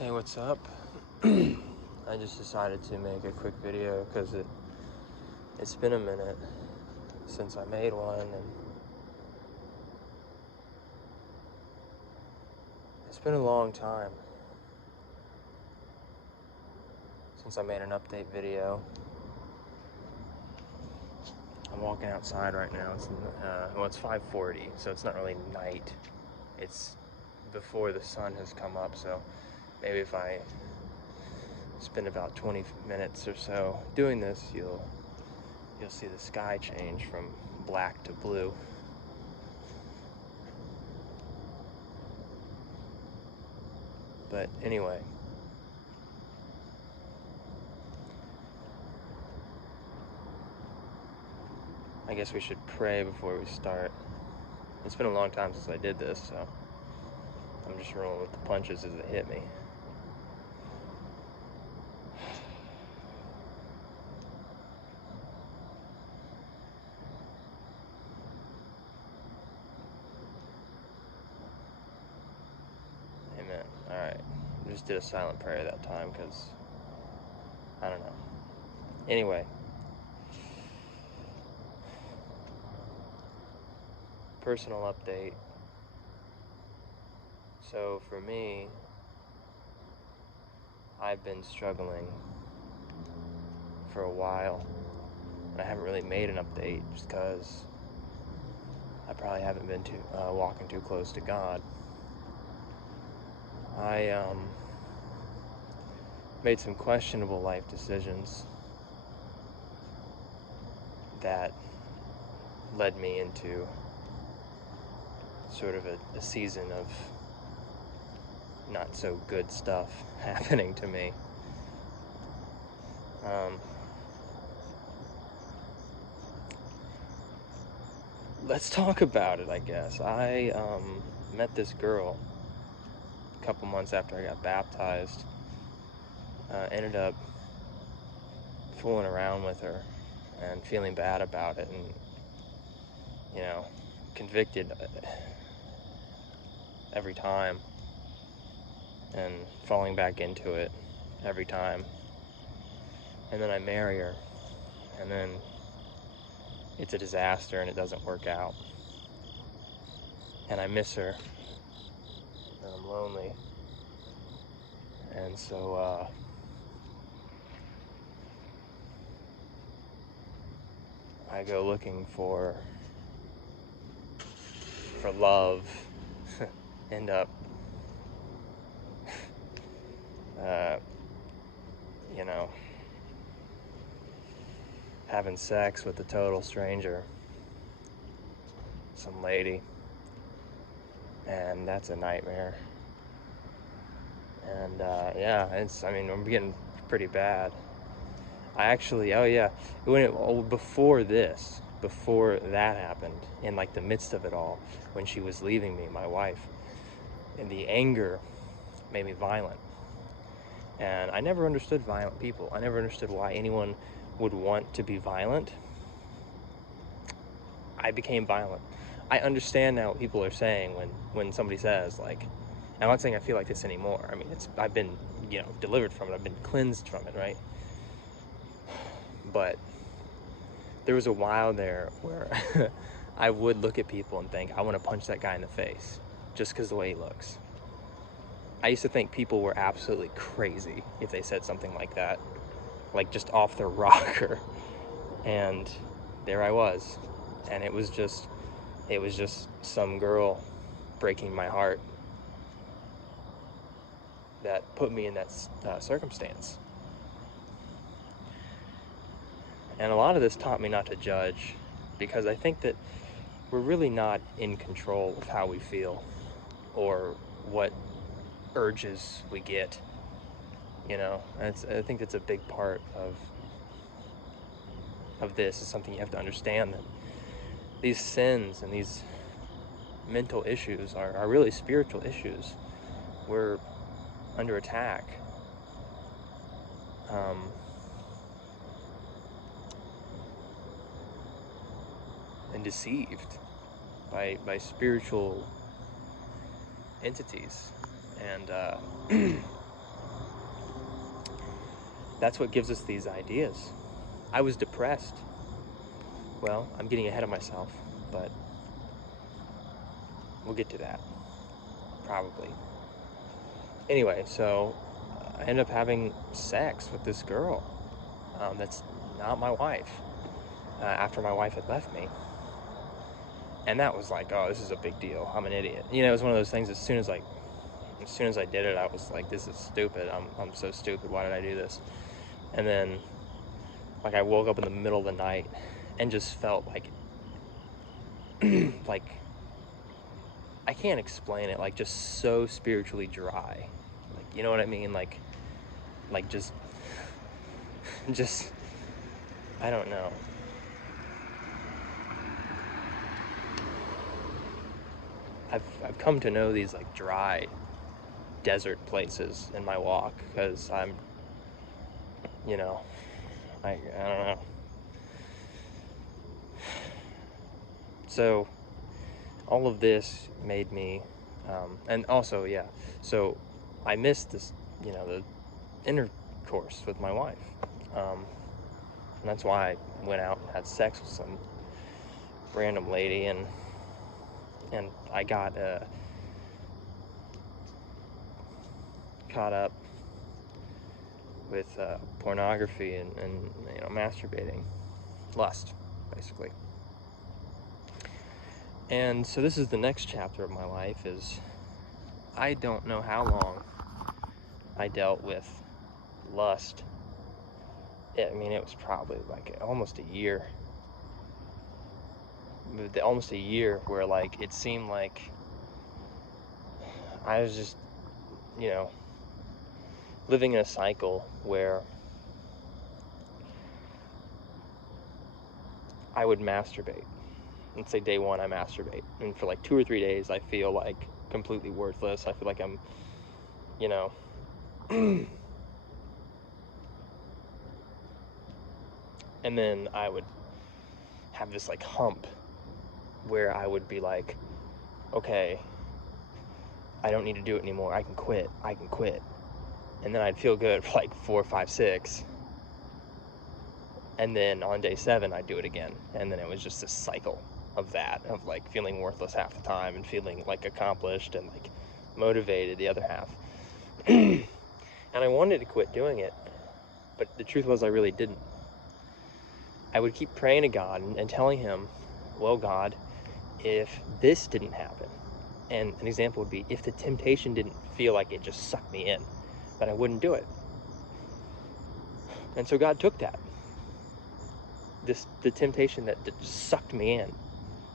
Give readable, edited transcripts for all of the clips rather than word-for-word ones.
Hey, what's up? I just decided to make a quick video because it's been a minute since I made one, and it's been a long time since I made an update video. I'm walking outside right now. It's 5:40, so it's not really night. It's before the sun has come up, so maybe if I spend about 20 minutes or so doing this, you'll see the sky change from black to blue. But anyway, I guess we should pray before we start. It's been a long time since I did this, so I'm just rolling with the punches as they hit me. Amen. Alright. I just did a silent prayer that time because, I don't know. Anyway. Personal update. So for me, I've been struggling for a while. And I haven't really made an update just because I probably haven't been walking too close to God. I made some questionable life decisions that led me into sort of a season of not so good stuff happening to me. Let's talk about it, I guess. I met this girl a couple months after I got baptized. Ended up fooling around with her and feeling bad about it, and convicted every time and falling back into it every time. And then I marry her, and then it's a disaster and it doesn't work out. And I miss her, and I'm lonely. And so I go looking for love. End up having sex with a total stranger, some lady, and that's a nightmare. And I'm getting pretty bad. I actually, before that happened, in like the midst of it all, when she was leaving me, my wife, and the anger made me violent. And I never understood violent people. I never understood why anyone would want to be violent. I became violent. I understand now what people are saying when somebody says, like, I'm not saying I feel like this anymore. I mean, I've been, delivered from it. I've been cleansed from it, right? But there was a while there where I would look at people and think, I want to punch that guy in the face just because of the way he looks. I used to think people were absolutely crazy if they said something like that, like just off their rocker. And there I was, and it was just some girl breaking my heart that put me in that circumstance. And a lot of this taught me not to judge, because I think that we're really not in control of how we feel or what urges we get. I think that's a big part of this. Is something you have to understand, that these sins and these mental issues are really spiritual issues. We're under attack. And deceived by spiritual entities. And That's what gives us these ideas. I was depressed. Well, I'm getting ahead of myself, but we'll get to that, probably. Anyway, so I ended up having sex with this girl that's not my wife, after my wife had left me. And that was like, oh, this is a big deal. I'm an idiot. You know, it was one of those things, as soon as I did it, I was like, this is stupid. I'm so stupid. Why did I do this? And then, like, I woke up in the middle of the night and just felt like, like, I can't explain it, like, just so spiritually dry. Like, you know what I mean? Like just, I don't know. I've come to know these, like, dry desert places in my walk, because I'm, you know, I don't know. So all of this made me, and also, yeah, so I missed this, you know, the intercourse with my wife, and that's why I went out and had sex with some random lady, and I got caught up with pornography and you know, masturbating, lust, basically. And so this is the next chapter of my life. Is I don't know how long I dealt with lust. I mean, it was probably like almost a year. Almost a year where, like, it seemed like I was just, you know, living in a cycle where I would masturbate. Let's say day one, I masturbate, and for like 2 or 3 days, I feel like completely worthless. I feel like I'm, you know, and then I would have this, like, hump where I would be like, okay, I don't need to do it anymore. I can quit. And then I'd feel good for like 4, 5, 6. And then on day 7, I'd do it again. And then it was just this cycle of that, of like feeling worthless half the time and feeling like accomplished and like motivated the other half. And I wanted to quit doing it, but the truth was I really didn't. I would keep praying to God and telling him, well, God, if this didn't happen, and an example would be if the temptation didn't feel like it just sucked me in, then I wouldn't do it. And so God took that. The temptation that just sucked me in,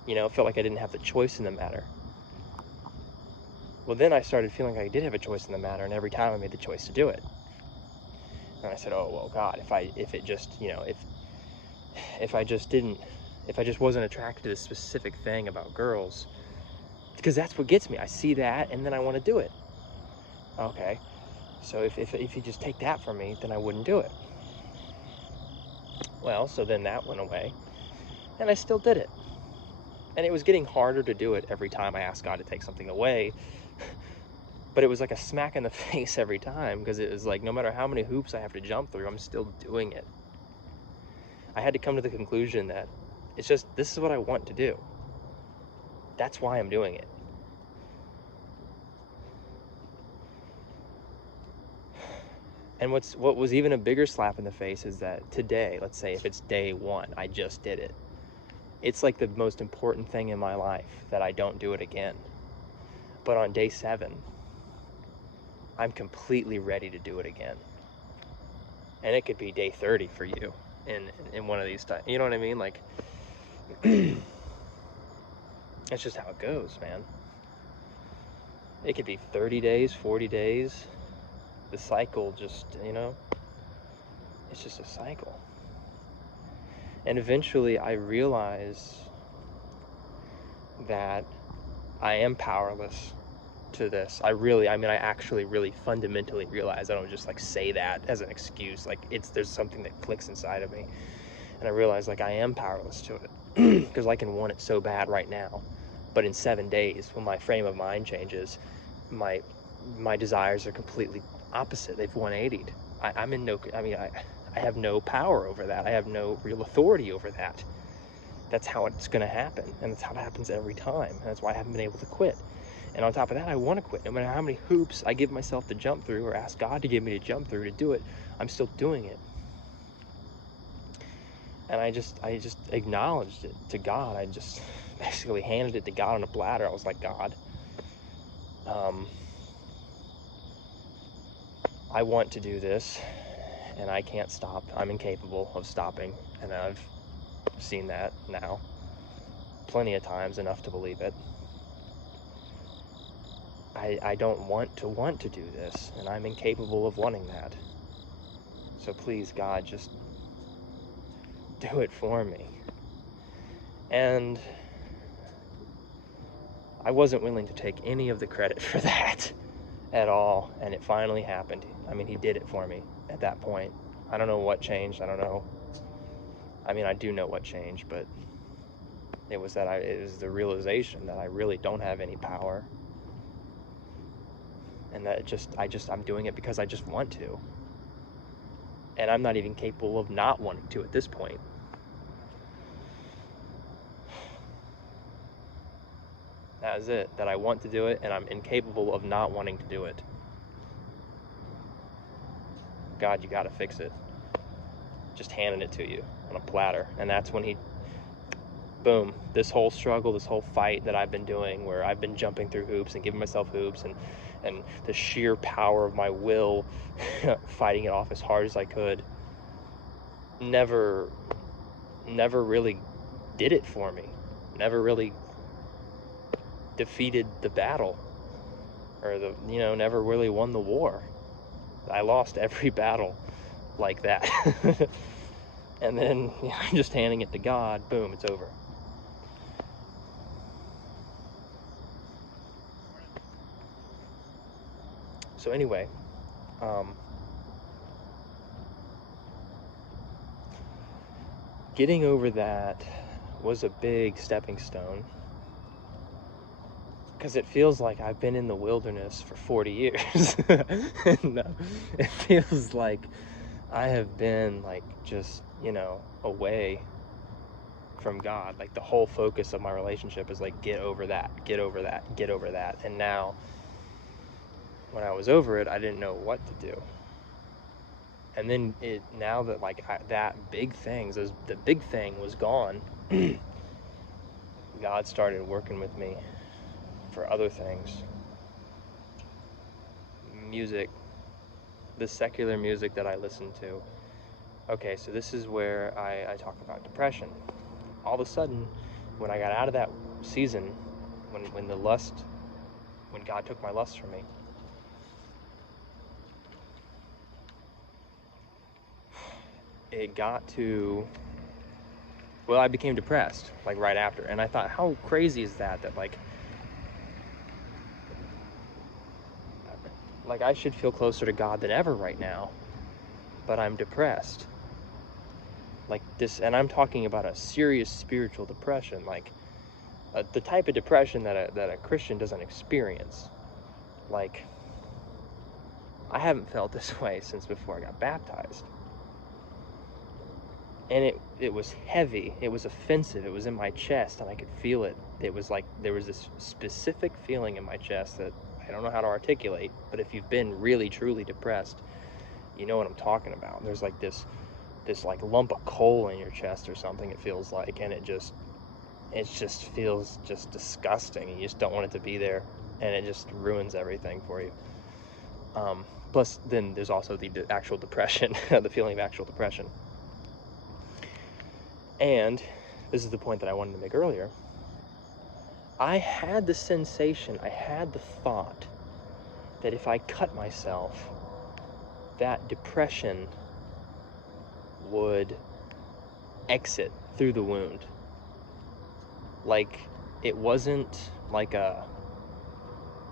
you know, felt like I didn't have the choice in the matter. Well, then I started feeling like I did have a choice in the matter, and every time I made the choice to do it. And I said, oh, well, God, if it just, you know, if I just wasn't attracted to this specific thing about girls, because that's what gets me. I see that, and then I want to do it. Okay, so if you just take that from me, then I wouldn't do it. Well, so then that went away, and I still did it. And it was getting harder to do it every time I asked God to take something away. But it was like a smack in the face every time, because it was like, no matter how many hoops I have to jump through, I'm still doing it. I had to come to the conclusion that it's just, this is what I want to do. That's why I'm doing it. And what was even a bigger slap in the face is that today, let's say if it's day 1, I just did it. It's like the most important thing in my life that I don't do it again. But on day 7, I'm completely ready to do it again. And it could be day 30 for you in one of these times. You know what I mean? Like, that's just how it goes, man. It could be 30 days, 40 days. The cycle just, you know, it's just a cycle. And eventually I realize that I am powerless to this. I actually really fundamentally realize. I don't just like say that as an excuse. Like, there's something that clicks inside of me. And I realize, like, I am powerless to it. Because I can want it so bad right now. But in 7 days, when my frame of mind changes, my desires are completely opposite. They've 180'd. I'm in no, I mean, I have no power over that. I have no real authority over that. That's how it's going to happen. And that's how it happens every time. And that's why I haven't been able to quit. And on top of that, I want to quit. No matter how many hoops I give myself to jump through or ask God to give me to jump through to do it, I'm still doing it. And I just acknowledged it to God. I just basically handed it to God on a platter. I was like, God, I want to do this, and I can't stop. I'm incapable of stopping, and I've seen that now plenty of times, enough to believe it. I don't want to do this, and I'm incapable of wanting that. So please, God, just do it for me. And I wasn't willing to take any of the credit for that at all, and it finally happened. I mean, he did it for me at that point. I don't know what changed. I don't know. I mean, I do know what changed, but it was the realization that I really don't have any power, and that I'm doing it because I just want to, and I'm not even capable of not wanting to at this point. That is it, that I want to do it, and I'm incapable of not wanting to do it. God, you gotta fix it. Just handing it to you on a platter. And that's when he, boom, this whole struggle, this whole fight that I've been doing, where I've been jumping through hoops and giving myself hoops, and the sheer power of my will fighting it off as hard as I could, never really did it for me. Never really defeated the battle, or never really won the war. I lost every battle like that. And then just handing it to God, boom, it's over. So anyway, getting over that was a big stepping stone, because it feels like I've been in the wilderness for 40 years. No, it feels like I have been just away from God. Like the whole focus of my relationship is get over that, get over that, get over that. And now when I was over it, I didn't know what to do. And then now that that big the big thing was gone, God started working with me for other things. Music, the secular music that I listen to. Okay, so this is where I talk about depression. All of a sudden, when I got out of that season, when God took my lust from me, it got to, well, I became depressed right after. And I thought, how crazy is that I should feel closer to God than ever right now, but I'm depressed. This, and I'm talking about a serious spiritual depression, the type of depression that a Christian doesn't experience. I haven't felt this way since before I got baptized. And it was heavy, it was offensive, it was in my chest, and I could feel it. It was there was this specific feeling in my chest that I don't know how to articulate, but if you've been really truly depressed, you know what I'm talking about. There's this lump of coal in your chest or something, it feels like, and it just feels just disgusting. You just don't want it to be there, and it just ruins everything for you. Plus then there's also the actual depression, the feeling of actual depression. And this is the point that I wanted to make earlier. I had the sensation, I had the thought that if I cut myself, that depression would exit through the wound. It wasn't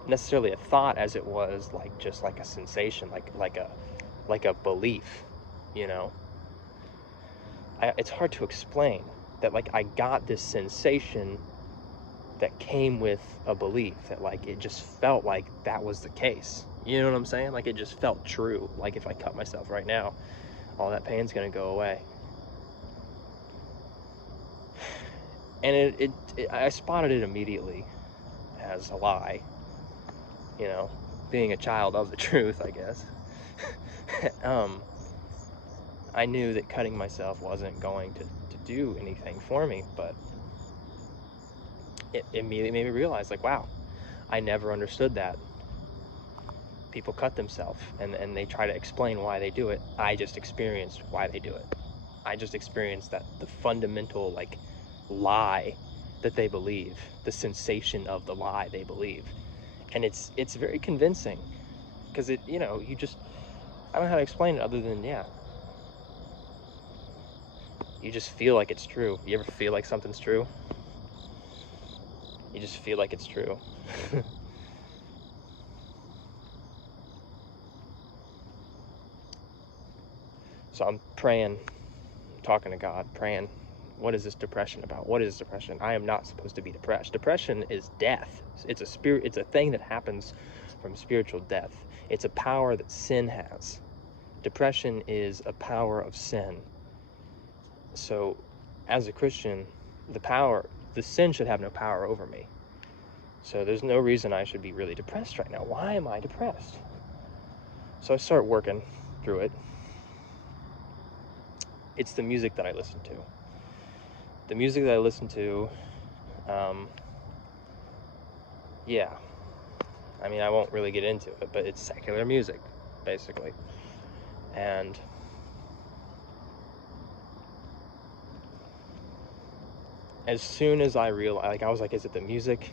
necessarily a thought as it was just a sensation, like a belief, it's hard to explain that I got this sensation that came with a belief that it just felt like that was the case. You know what I'm saying? Like, it just felt true. Like, if I cut myself right now, all that pain's gonna go away. And I spotted it immediately as a lie. You know, being a child of the truth, I guess. I knew that cutting myself wasn't going to do anything for me, but it immediately made me realize, like, wow, I never understood that. People cut themselves, and they try to explain why they do it. I just experienced why they do it. I just experienced that the fundamental, like, lie that they believe, the sensation of the lie they believe. And it's very convincing, because it, you know, you just, I don't know how to explain it other than, yeah, you just feel like it's true. You ever feel like something's true? You just feel like it's true. So I'm praying, talking to God, praying, what is this depression about? What is depression? I am not supposed to be depressed. Depression is death. It's a spirit. It's a thing that happens from spiritual death. It's a power that sin has. Depression is a power of sin. So as a Christian, the sin should have no power over me. So there's no reason I should be really depressed right now. Why am I depressed? So I start working through it. It's the music that I listen to. The music that I listen to, yeah. I mean, I won't really get into it, but it's secular music, basically. And as soon as I realized, like, I was like, is it the music?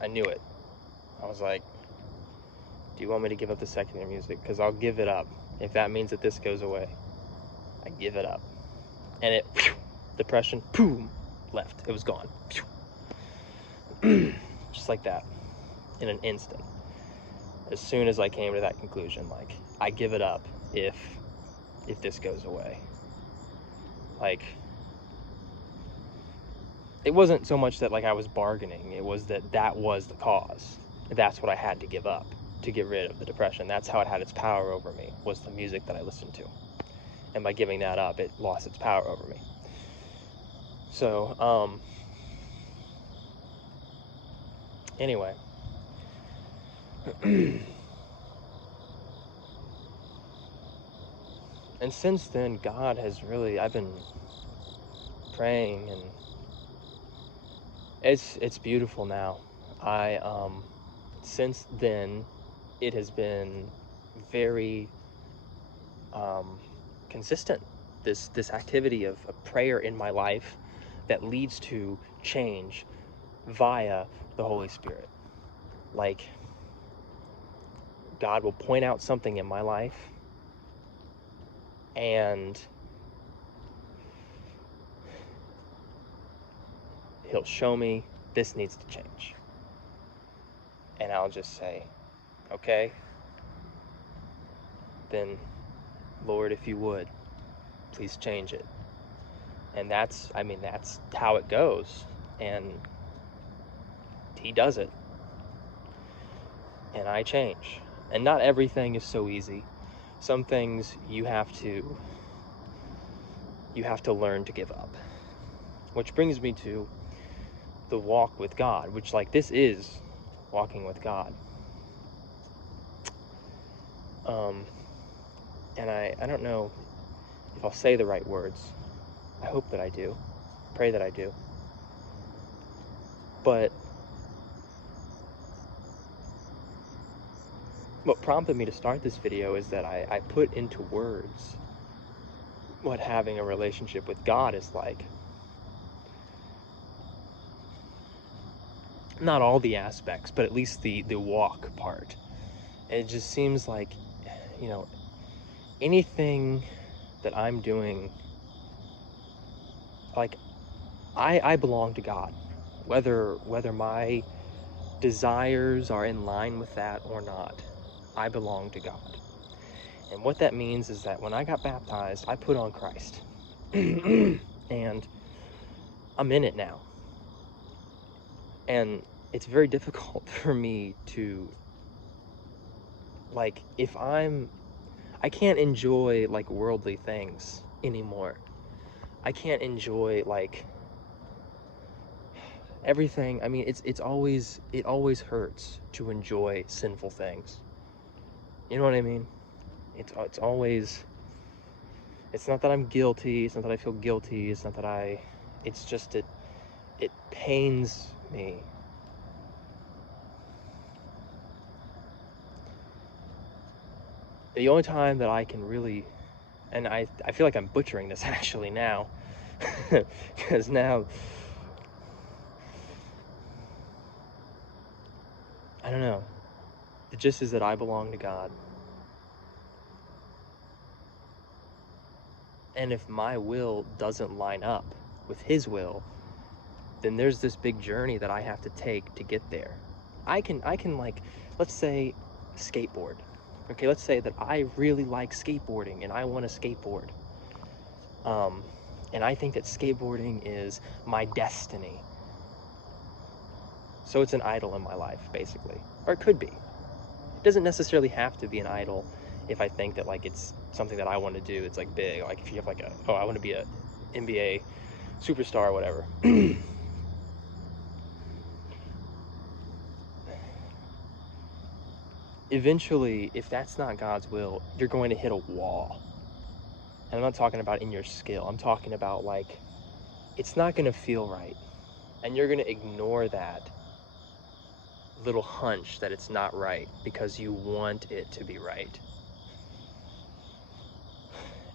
I knew it. I was like, do you want me to give up the secular music? Because I'll give it up. If that means that this goes away, I give it up. And it, depression, boom, left. It was gone. Just like that, in an instant. As soon as I came to that conclusion, like, I give it up if this goes away. Like, it wasn't so much that, like, I was bargaining. It was that was the cause. That's what I had to give up to get rid of the depression. That's how it had its power over me, was the music that I listened to. And by giving that up, it lost its power over me. So, anyway. And since then, God has really, I've been praying, and it's beautiful now. Since then, it has been very consistent, this activity of prayer in my life that leads to change via the Holy Spirit. Like, God will point out something in my life, and he'll show me this needs to change, and I'll just say, okay, then Lord, if you would, please change it. And that's how it goes. And he does it. And I change. And not everything is so easy. Some things you have to learn to give up. Which brings me to the walk with God, which, like, this is walking with God. And I don't know if I'll say the right words. I hope that I do. Pray that I do. But what prompted me to start this video is that I put into words what having a relationship with God is like. Not all the aspects, but at least the walk part. It just seems like, you know, anything that I'm doing, like, I belong to God, whether my desires are in line with that or not. I belong to God. And what that means is that when I got baptized, I put on Christ. And I'm in it now. And it's very difficult for me to like, I can't enjoy, like, worldly things anymore. I can't enjoy, like, everything. I mean, it always hurts to enjoy sinful things. You know what I mean? It's always, it's not that I'm guilty, it's not that I feel guilty, it's not that it's just, it pains me. The only time that I can really, and I feel like I'm butchering this actually now, because now, I don't know, it just is that I belong to God. And if my will doesn't line up with his will, then there's this big journey that I have to take to get there. I can like, let's say skateboard. Okay, let's say that I really like skateboarding and I want to skateboard. And I think that skateboarding is my destiny. So it's an idol in my life, basically. Or it could be. It doesn't necessarily have to be an idol if I think that, like, it's something that I want to do. It's like big. Like if you have like I want to be a NBA superstar or whatever. Eventually, if that's not God's will, you're going to hit a wall. And I'm not talking about in your skill. I'm talking about, like, it's not going to feel right. And you're going to ignore that little hunch that it's not right because you want it to be right.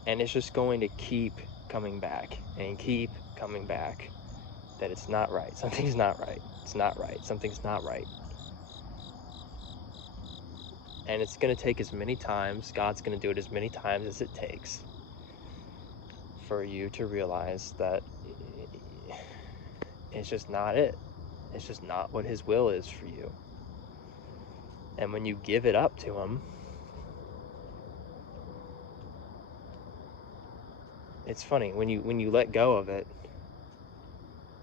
And it's just going to keep coming back and keep coming back that it's not right. Something's not right. It's not right. Something's not right. And it's going to take as many times, God's going to do it as many times as it takes for you to realize that it's just not it. It's just not what his will is for you. And when you give it up to him, it's funny, when you let go of it,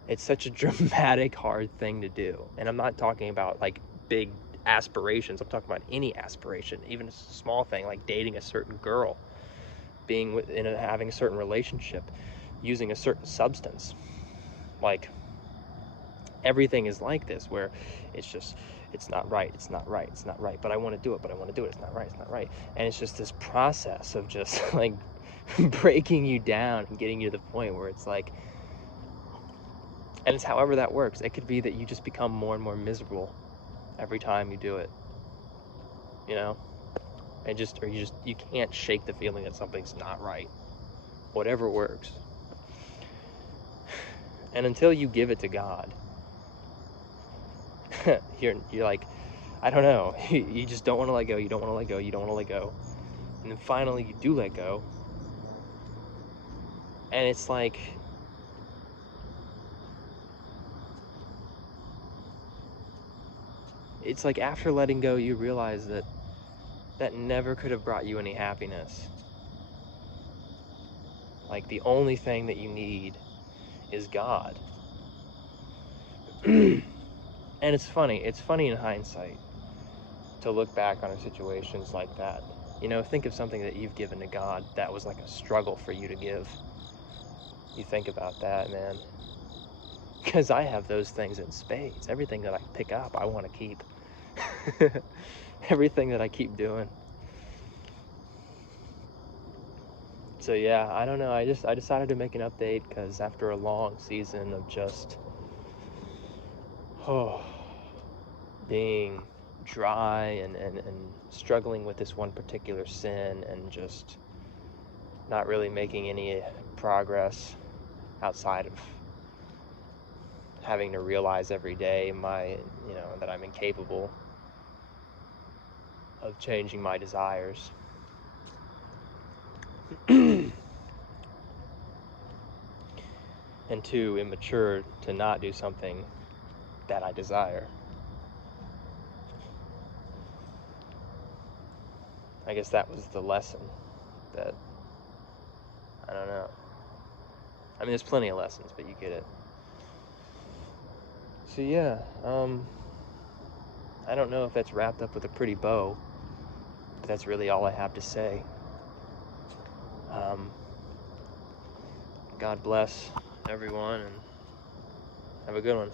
it's such a dramatic, hard thing to do. And I'm not talking about, like, big aspirations. I'm talking about any aspiration, even a small thing like dating a certain girl, having a certain relationship, using a certain substance. Like, everything is like this, where it's just, it's not right, it's not right, it's not right, but I want to do it, it's not right, it's not right. And it's just this process of just, like, breaking you down and getting you to the point where it's like, and it's however that works. It could be that you just become more and more miserable every time you do it, you know? And you can't shake the feeling that something's not right. Whatever works. And until you give it to God, you're like, I don't know, you just don't want to let go, you don't want to let go, you don't want to let go. And then finally you do let go. And it's like, after letting go, you realize that never could have brought you any happiness. Like, the only thing that you need is God. And it's funny in hindsight to look back on situations like that. You know, think of something that you've given to God that was like a struggle for you to give. You think about that, man. Because I have those things in spades. Everything that I pick up, I want to keep. Everything that I keep doing. So yeah, I don't know. I decided to make an update because after a long season of just being dry and struggling with this one particular sin and just not really making any progress outside of having to realize every day that I'm incapable of changing my desires. And too immature to not do something that I desire. I guess that was the lesson that, I don't know. I mean, there's plenty of lessons, but you get it. So yeah, I don't know if that's wrapped up with a pretty bow, that's really all I have to say. God bless everyone, and have a good one.